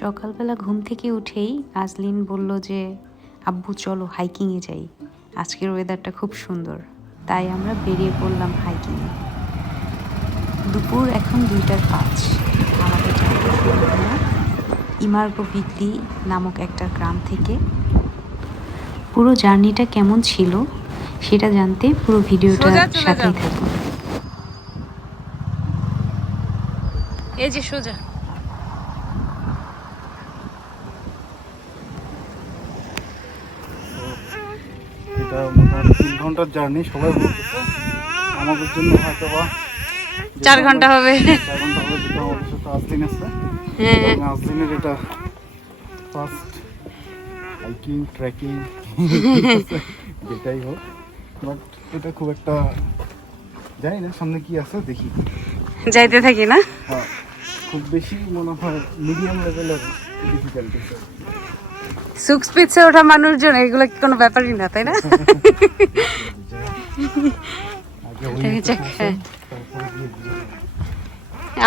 সকালবেলা ঘুম থেকে উঠেই আজলিন বলল যে আব্বু চলো হাইকিংয়ে যাই, আজকের ওয়েদারটা খুব সুন্দর, তাই আমরা বেরিয়ে পড়লাম হাইকিংয়ে। দুপুর এখন 2:05। আমাদের যাত্রা শুরু হলো ইমার্গো ভিগলি নামক একটা গ্রাম থেকে। পুরো জার্নিটা কেমন ছিল সেটা জানতে পুরো ভিডিওটার সাথেই থাকুন। এই যে সোজা এটা মোটামুটি 3 ঘন্টার জার্নি। সবাই বলতেছে আমাদের জন্য হয়তো বা 4 ঘন্টা হবে। 4 ঘন্টা হবে, যেটা আমাদের সাথে আজলিন আছে। আজলিনের এটা ফার্স্ট হাইকিং ট্রেকিং যেটাই হোক, বাট এটা খুব একটা জানি না সামনে কি আছে, দেখি যাইতে থাকি না। হ্যাঁ, খুব বেশি মনে হয় মিডিয়াম লেভেলের ডিফিকাল্টি। সুক স্পিডসে ওঠা মানুষজন এগুলো কি কোনো ব্যাপারই না, তাই না?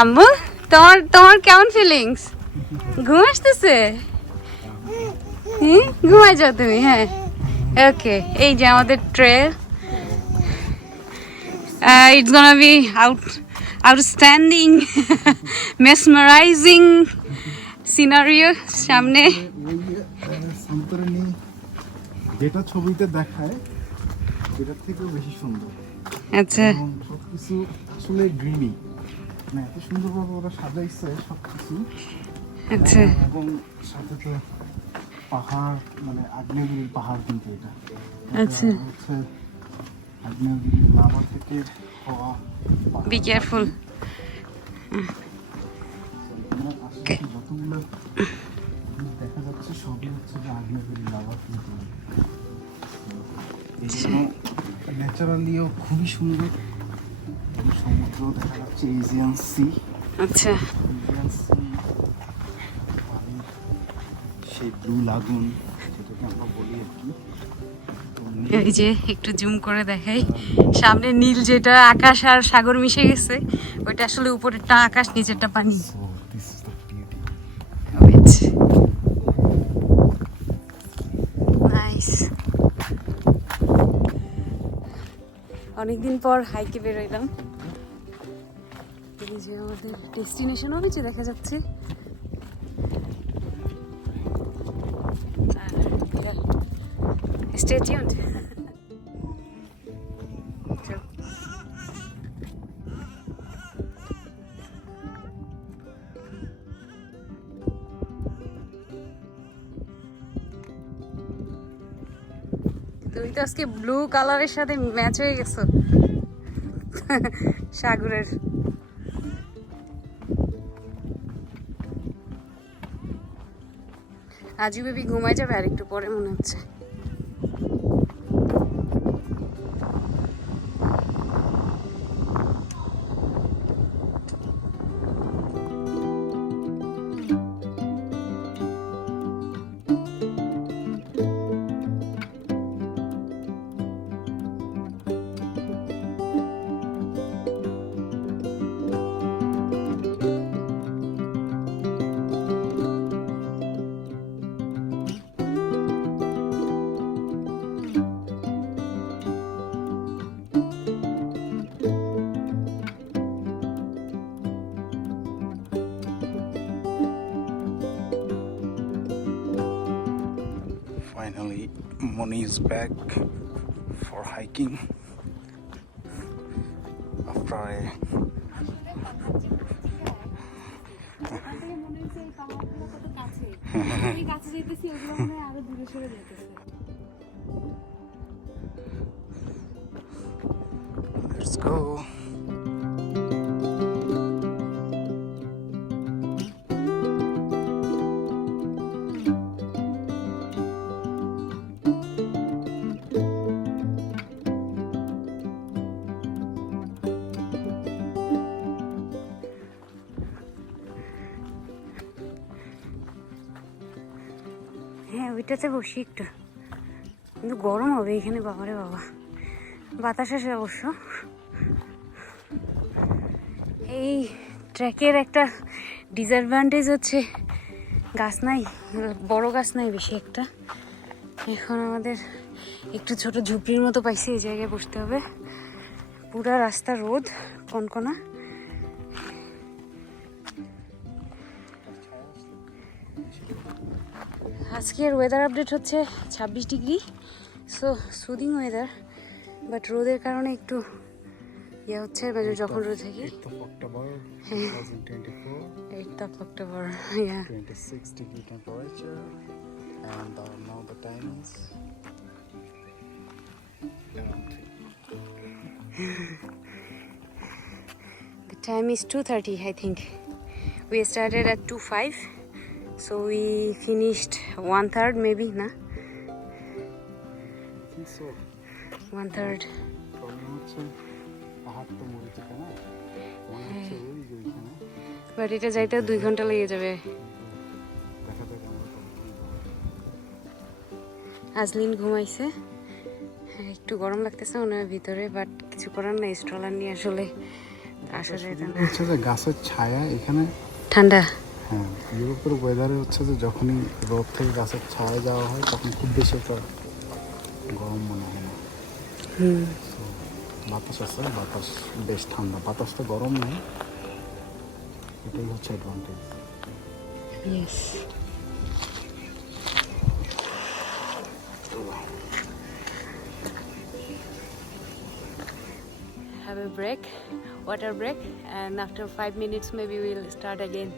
আম্মু তোমার তোমার কেমন ফিলিংস? ঘুম আসতেছে? ঘুমাই যাও তুমি? হ্যাঁ, ওকে। এই যে আমাদের trail, it's gonna be outstanding mesmerising scenario সামনে। যেটা ছবিতে দেখায় সেটার থেকেও বেশি সুন্দর। আচ্ছা, সবকিছু আসলে গ্রিনি, মানে এত সুন্দরভাবে ওরা সাজাইছে সবকিছু। আচ্ছা, এবং সাথে তো পাহাড়, মানে আগ্নেয়গিরির পাহাড়, কিন্তু এটা আচ্ছা। হচ্ছে আগ্নেয়গিরির লাভা থেকে হওয়া। Be careful. যতগুলো দেখা যাচ্ছে সবই হচ্ছে যে আগ্নেয়গিরির লাভা থেকে। এই জন্য ন্যাচারালিও খুবই সুন্দর। সমুদ্র দেখা যাচ্ছে, এজিয়ান সি। আচ্ছা, এজিয়ান সি, সেই ব্লু লাগুন যেটাকে আমরা বলি আর কি। এই যে একটু জুম করে দেখাই, সামনে নীল, যেটা আকাশ আর সাগর মিশে গেছে, ওইটা আসলে উপরেরটা আকাশ, নিচেরটা পানি। নাইস। অনেকদিন পর হাইকে বেরোইলাম। এই যে আমাদের ডেস্টিনেশন হবে যে দেখা যাচ্ছে। Stay tuned. তুমি তো আজকে ব্লু কালারের সাথে ম্যাচ হয়ে গেছো সাগরের। আজু বেবি ঘুমাই যাবে আর একটু পরে মনে হচ্ছে। Finally, Moni is back for hiking after a let's go. হ্যাঁ, ওইটাতে বসি একটু, কিন্তু গরম হবে এখানে। বাবারে বাবা, বাতাস আসে অবশ্য। এই ট্র্যাকের একটা ডিসঅ্যাডভান্টেজ হচ্ছে গাছ নাই, বড় গাছ নাই বেশি একটা। এখন আমাদের একটু ছোট ঝুপড়ির মতো পাইছি, এই জায়গায় বসতে হবে। পুরা রাস্তা রোদ, কনকনা। আজকের ওয়েদার আপডেট হচ্ছে 26 degree, so soothing weather, but রোদের কারণে একটু ইয়ে হচ্ছে, মানে যখন রোদ থাকে। 8th of October 2024. 8th of October, yeah. 26 degree temperature, and now the time is around 3. The time is 2:30, I think. We started at 2:05, so we finished 1/3 maybe, na? I think so. 1/3. Problem হচ্ছে পাহাড় তো মরিচিকা না, মনে হচ্ছে ওইখানে but এটা যাইতে 2 ঘন্টা লেগে যাবে। দেখা যাক আমরা আজলিন ঘুমাইছে, হ্যাঁ, একটু গরম লাগতেছে মনে হয় ভিতরে, বাট কিছু করার নাই, স্ট্রলার নিয়ে আসলে আসা যায় না। হচ্ছে যে গাছের ছায়া এখানে ঠান্ডা। হ্যাঁ, ইউরোপের ওয়েদারে হচ্ছে যে যখনই রোদ থেকে গাছের ছায়া যাওয়া হয় তখন খুব বেশি একটা গরম মনে হয় না। So, বাতাস আছে, বাতাস বেশ ঠান্ডা, বাতাসটা গরম নেই, এটাই হচ্ছে advantage. Yes. Have a break, water break, and after 5 minutes maybe we'll start again.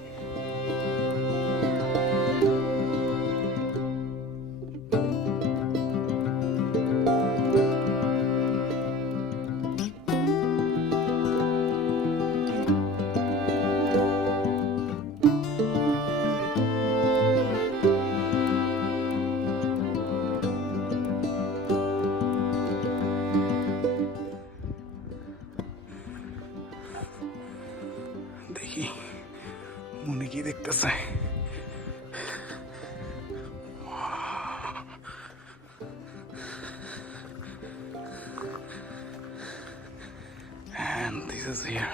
দেখি মনে কি দেখতেছে। And this is here.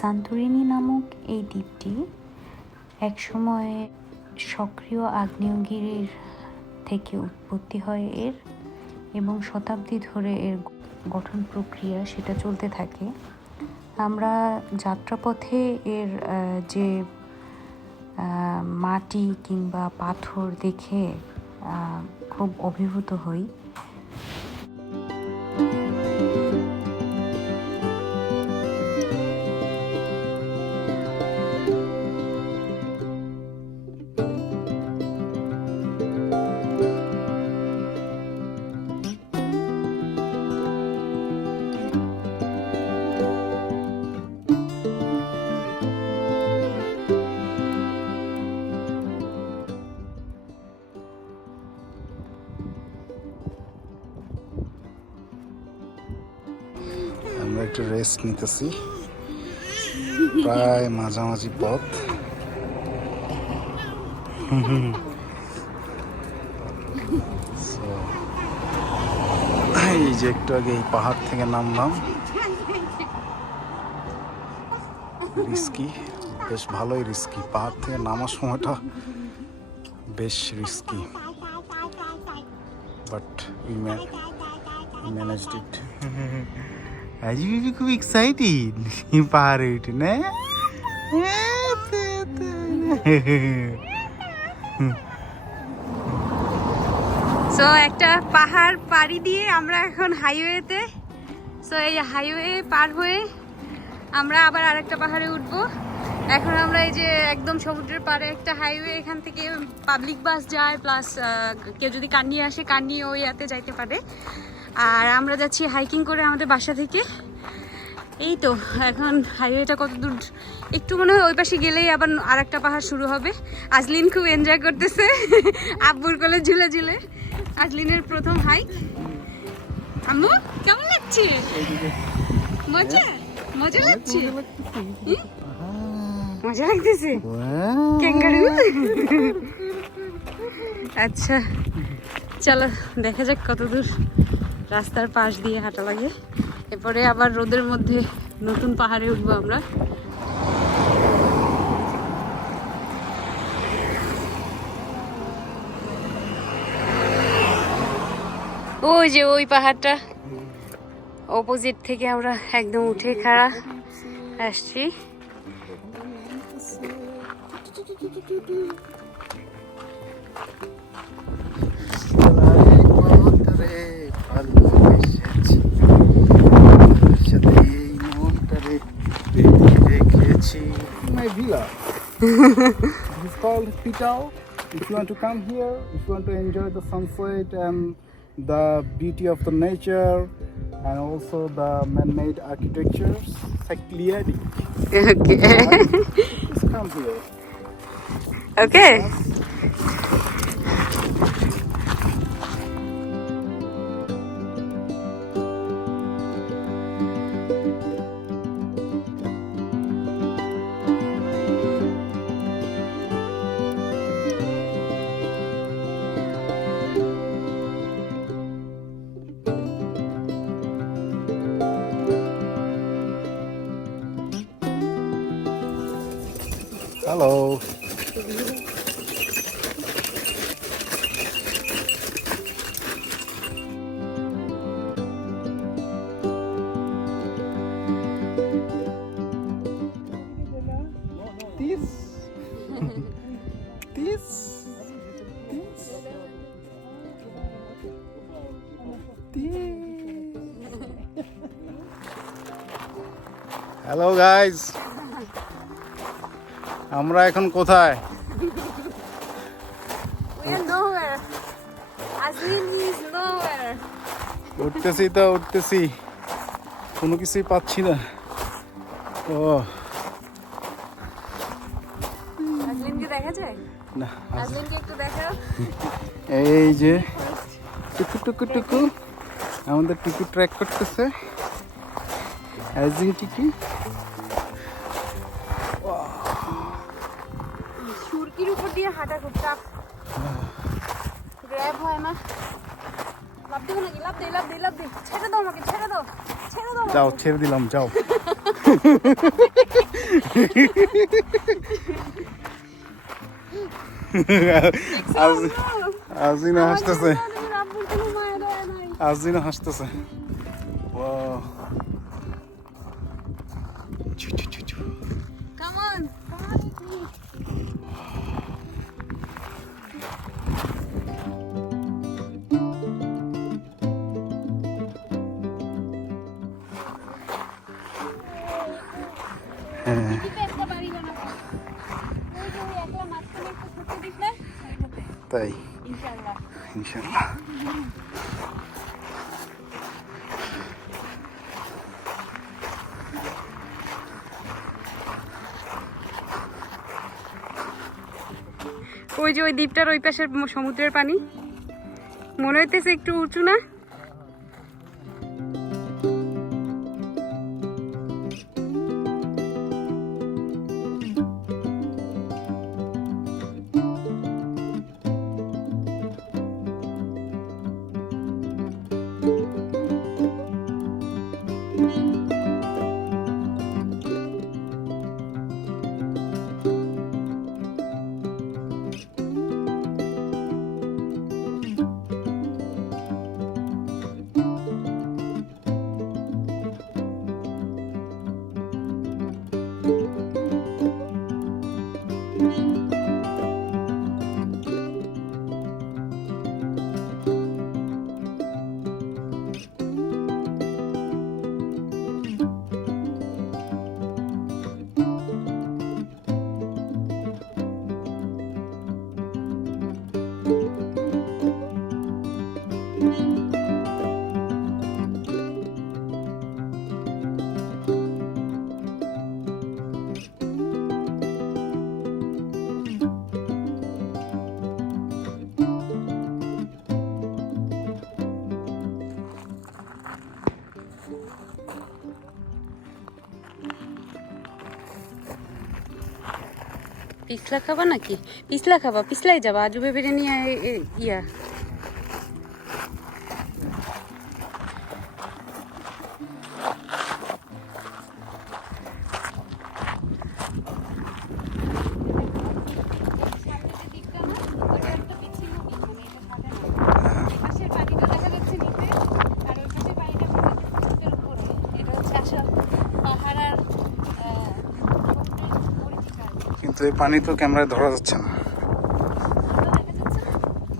Santorini নামক এই দ্বীপটি একসময় সক্রিয় আগ্নেয়গিরির থেকে উৎপত্তি হয় এর, এবং শতাব্দী ধরে এর গঠন প্রক্রিয়া সেটা চলতে থাকে। আমরা যাত্রাপথে এর যে মাটি কিংবা পাথর দেখে খুব অভিভূত হই। আমরা একটু রেস্ট নিতেছি, প্রায় মাঝামাঝি পথ। So, এই যে একটু আগে এই পাহাড় থেকে নামলাম, রিস্কি, বেশ ভালোই রিস্কি। পাহাড় থেকে নামার সময়টা বেশ রিস্কি, বাট উই ম্যানেজড ইট। আজ খুব এক্সাইটেড পাহাড়ে উঠে না। সো একটা পাহাড় পাড়ি দিয়ে আমরা এখন হাইওয়েতে। সো এই হাইওয়ে পার হয়ে আমরা আবার আরেকটা পাহাড়ে উঠবো। এখন আমরা এই যে একদম সমুদ্রের পাড়ে একটা হাইওয়ে, এখান থেকে পাবলিক বাস যায়, প্লাস কেউ যদি কার নিয়ে আসে কার নিয়ে ওই ইয়াতে যাইতে পারে। আর আমরা যাচ্ছি হাইকিং করে আমাদের বাসা থেকে। এই তো এখন হাইওয়েটা কত দূর, একটু মনে হয় ওই পাশে গেলেই আবার আরেকটা পাহাড় শুরু হবে। আজলিন খুব এনজয় করতেছে আব্বুর কোলে ঝুলে ঝুলে। আজলিনের প্রথম হাইক। আম্মু কেমন লাগছে? মজা মজা লাগছে? মজা লাগতেছে? ক্যাঙ্গারু। আচ্ছা চলো দেখা যাক কত দূর রাস্তার পাশ দিয়ে হাঁটা লাগে। এরপরে আবার রোদের মধ্যে নতুন পাহাড়ে উঠবো আমরা। ওই যে ওই পাহাড়টা, অপোজিট থেকে আমরা একদম উঠে খাড়া আসছি। My villa. This is called Pitao. If you want to come here, if you want to enjoy the sunset and the beauty of the nature and also the man-made architectures, Sakliadi. Okay. Please come here. Okay. Hello. This. This. This. Hello guys. আমরা এখন কোথায়? We are nowhere. Azlin is nowhere. উঠতেছি তো উঠতেছি, কোনো কিছুই পাচ্ছি না। ও আজলিনকে দেখা যায়? না, আজলিনকে একটু দেখাও। এই যে টুকু টুকু টুকু আমাদের টুকু ট্র্যাক করতেছে। অ্যাজিং টুকু সুরকির উপর দিয়ে হাঁটা খুব চাপ, গ্র্যাব হয় না। লাভ দেবো নাকি? লাভ দে, লাভ দে, লাভ দে। ছেড়ে দাও আমাকে, ছেড়ে দাও, ছেড়ে দাও। যাও, ছেড়ে দিলাম, যাও। আজিনা হাসতেছে, আজিনা হাসতেছে। Come on. তাই ইনশাল্লাহ। ওই যে ওই দ্বীপটার ওই পাশের সমুদ্রের পানি মনে হইতেছে একটু উঁচু না? পিছলা খাবা নাকি? পিছলা খাবা, পিছলাই যাবা। আজুবে বিরিয়ানি ইয়া কিন্তু এই পানি তো ক্যামেরায় ধরা যাচ্ছে না।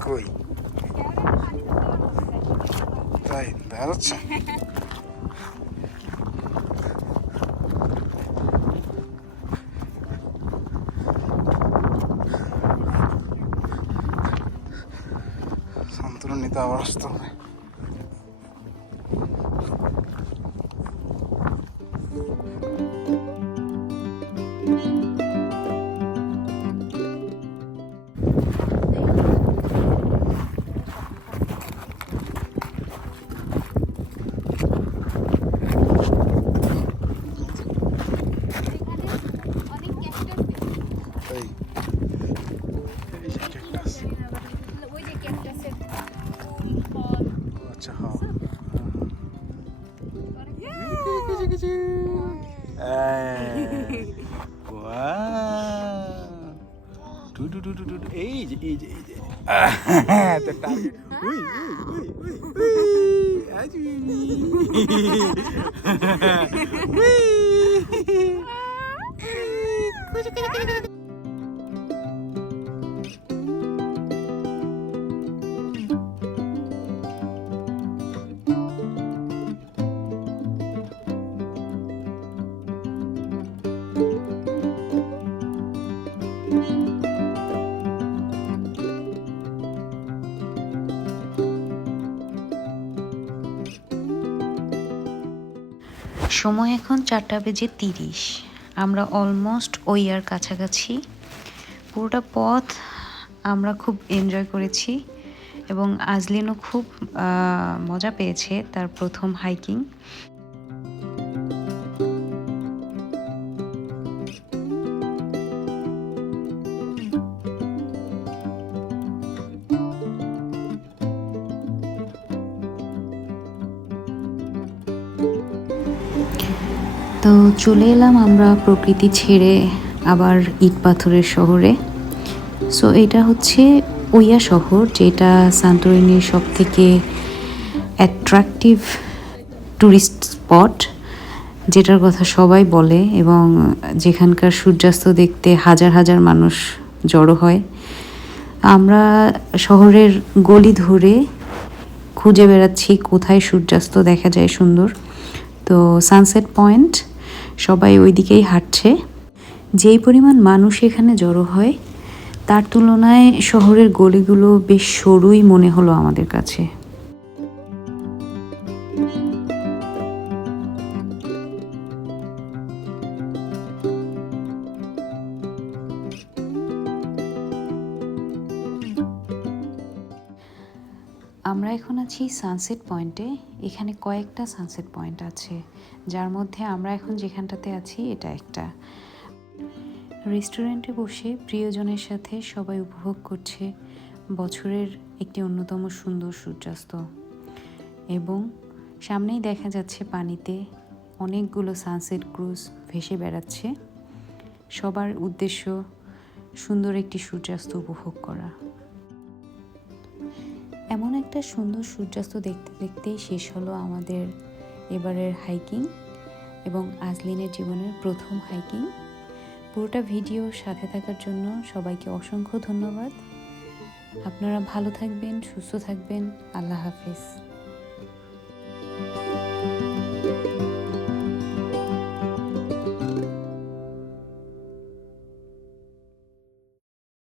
কই তাই দেখা যাচ্ছে? সন্তরণ নিতে আবার আসতে হবে। আচ্ছা এই যে সময় এখন 4:30। আমরা অলমোস্ট ওইয়ার কাছাকাছি। পুরোটা পথ আমরা খুব এনজয় করেছি এবং আজলিনও খুব মজা পেয়েছে তার প্রথম হাইকিং। তো চলে এলাম আমরা প্রকৃতি ছেড়ে আবার ইট পাথরের শহরে। সো এটা হচ্ছে ওইয়া শহর, যেটা সান্তোরিনির সব থেকে অ্যাট্রাকটিভ ট্যুরিস্ট স্পট, যেটার কথা সবাই বলে এবং যেখানকার সূর্যাস্ত দেখতে হাজার হাজার মানুষ জড়ো হয়। আমরা শহরের গলি ধরে খুঁজে বেড়াচ্ছি কোথায় সূর্যাস্ত দেখা যায় সুন্দর। তো সানসেট পয়েন্ট, সবাই ওই দিকেই হাঁটছে। যেই পরিমাণ মানুষ এখানে জড়ো হয় তার তুলনায় শহরের গলিগুলো বেশ সরুই মনে হলো আমাদের কাছে। আমরা এখন আছি সানসেট পয়েন্টে। এখানে কয়েকটা সানসেট পয়েন্ট আছে, যার মধ্যে আমরা এখন যেখানটাতে আছি এটা একটা। রেস্টুরেন্টে বসে প্রিয়জনের সাথে সবাই উপভোগ করছে বছরের একটি অন্যতম সুন্দর সূর্যাস্ত, এবং সামনেই দেখা যাচ্ছে পানিতে অনেকগুলো সানসেট ক্রুজ ভেসে বেড়াচ্ছে। সবার উদ্দেশ্য সুন্দর একটি সূর্যাস্ত উপভোগ করা। এমন একটা সুন্দর সূর্যাস্ত দেখতে দেখতেই শেষ হলো আমাদের এবারের হাইকিং এবং আজলিনের জীবনের প্রথম হাইকিং। পুরোটা ভিডিও সাথে থাকার জন্য সবাইকে অসংখ্য ধন্যবাদ। আপনারা ভালো থাকবেন, সুস্থ থাকবেন। আল্লাহ হাফেজ।